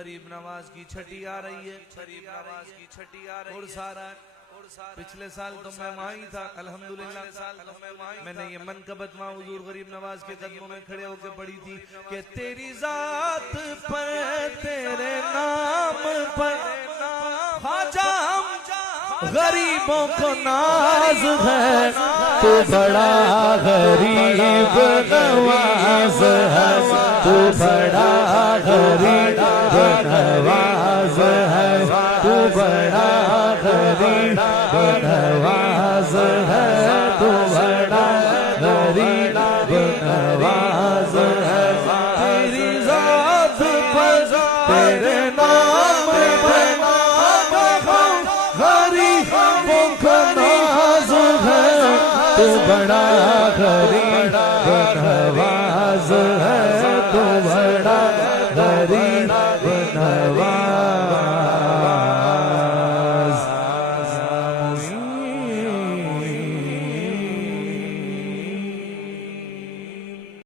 غریب نواز کی چھٹی آ رہی ہے، غریب نواز کی چھٹی آ رہی ہے، اور سارا پچھلے سال تو میں وہاں ہی تھا الحمدللہ، میں نے یہ منقبت وہاں حضور غریب نواز کے قدموں میں کھڑے ہو کے پڑھی تھی کہ تیری ذات پر تیرے نام پر خواجہ ہم غریبوں کو ناز ہے، تو بڑا غریب نواز ہے، تو بڑا غریب نواز ہے، تو بڑا غریب نواز ہے، تو بڑا غریب نواز ہے، تیری ذات پر تیرے نام پر غریبوں کا ناز ہے، تو بڑا غریب